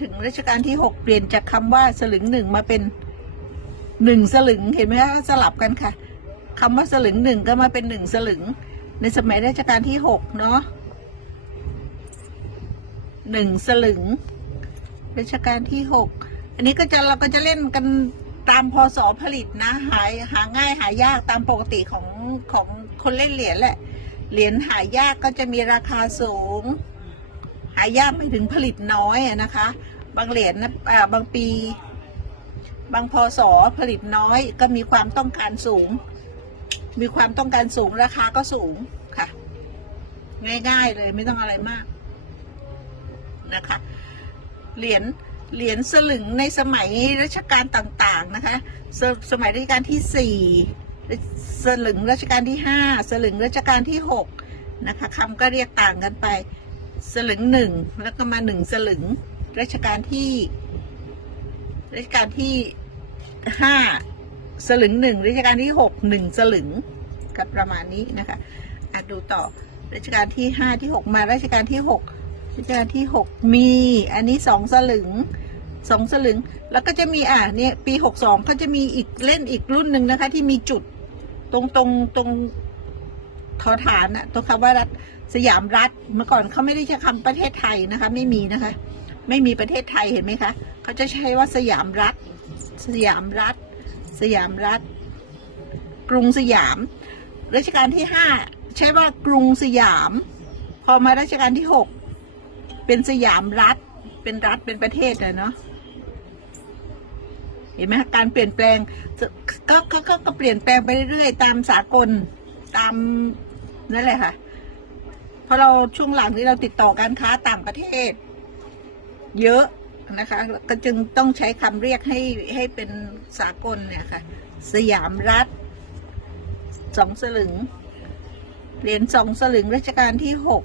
ถึงรัชกาลที่หกเปลี่ยนจากคำว่าสลึงหนึ่งมาเป็นหนึ่งสลึงเห็นไหมคะสลับกันค่ะคำว่าสลึงหนึ่งก็มาเป็นหนึ่งสลึง ในสมัยรัชกาลที่หกเนาะหนึ่งสลึงรัชกาลที่หกอันนี้ก็จะเราก็จะเล่นกันตามพศผลิตนะหายหาง่ายหายากตามปกติของของคนเล่นเหรียญแหละ เหรียญหายากก็จะมีราคาสูง หายากไม่ถึงผลิตน้อยนะคะ บางเหรียญนะบางปี บางพศผลิตน้อย ก็มีความต้องการสูง มีความต้องการสูงราคาก็สูงค่ะ ง่ายๆเลยไม่ต้องอะไรมากนะคะ เหรียญเหรียญสลึงในสมัยรัชกาลต่างๆนะคะสสมัยรัชกาลที่สี่สลึงรัชกาลที่ห้าสลึงรัชกาลที่หกนะคะคำก็เรียกต่างกันไป สลึงหนึ่งแล้วก็มาหนึ่งสลึง รัชกาลที่รัชกาลที่ห้าสลึงหนึ่งรัชกาลที่หกหนึ่งสลึงกับประมาณนี้นะคะอะดูต่อรัชกาลที่ห้าที่หกมารัชกาลที่หกรัชกาลที่หกมีอันนี้สองสลึงสองสลึง แล้วก็จะมีอ่าเนี่ยปีหกสองเขาจะมีอีกเล่นอีกรุ่นหนึ่งนะคะ ที่มีจุดตรงตรงตรงทอฐานอะตรงคำว่ารัฐสยามรัฐเมื่อก่อนเขาไม่ได้ใช้คำประเทศไทยนะคะ ไม่มีนะคะ ไม่มีประเทศไทยเห็นไหมคะเขาจะใช้ว่าสยามรัฐ สยามรัฐ สยามรัฐ กรุงสยามรัชกาลที่ห้าใช้ว่ากรุงสยาม พอมารัชกาลที่หกเป็นสยามรัฐ เป็นรัฐเป็นประเทศอะเนาะเห็นไหมการเปลี่ยนแปลงก็ก็ก็ก็เปลี่ยนแปลงไปเรื่อยๆตามสากลตามนั่นแหละค่ะเพราะเราช่วงหลังนี้เราติดต่อการค้าต่างประเทศ เยอะนะคะ ก็จึงต้องใช้คำเรียกให้ให้เป็นสากลเนี่ยค่ะ สยามรัฐสองสลึง เหรียญสองสลึงรัชกาลที่หก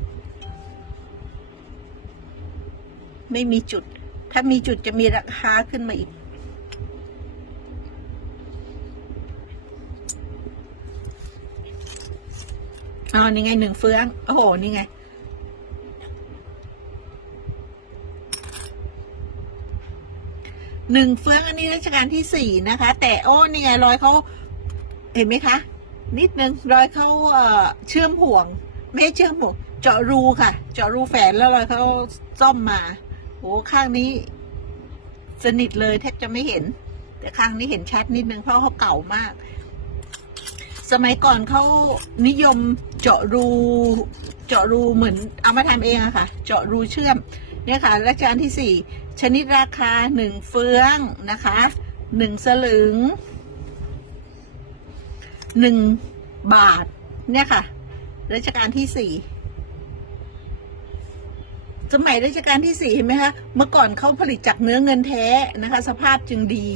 ไม่มีจุด ถ้ามีจุดจะมีราคาขึ้นมาอีก อ๋อ นี่ไงหนึ่งเฟือง โอ้โห นี่ไง หนึ่งเฟืองอันนี้รัชกาลที่สี่นะคะ แต่โอ้นี่ไงรอยเขาเห็นไหมคะ นิดนึงรอยเขาเชื่อมห่วง ไม่เชื่อมห่วง เจาะรูค่ะ เจาะรูแฝนแล้วรอยเขาซ่อมมาโอ้ข้างนี้ สนิทเลยแทบจะไม่เห็น แต่ข้างนี้เห็นชัดนิดนึงเพราะเขาเก่ามาก สมัยก่อนเขานิยมเจาะรู เจาะรูเหมือนเอามาทำเองอะค่ะ เจาะรูเชื่อมเนี่ยค่ะรัชกาลที่สี่ ชนิดราคาหนึ่งเฟืองนะคะหนึ่งสลึงหนึ่งบาท เนี่ยค่ะรัชกาลที่สี่สมัยรัชกาลที่สี่เห็นไหมคะ เมื่อก่อนเขาผลิตจากเนื้อเงินแท้นะคะ สภาพจึงดี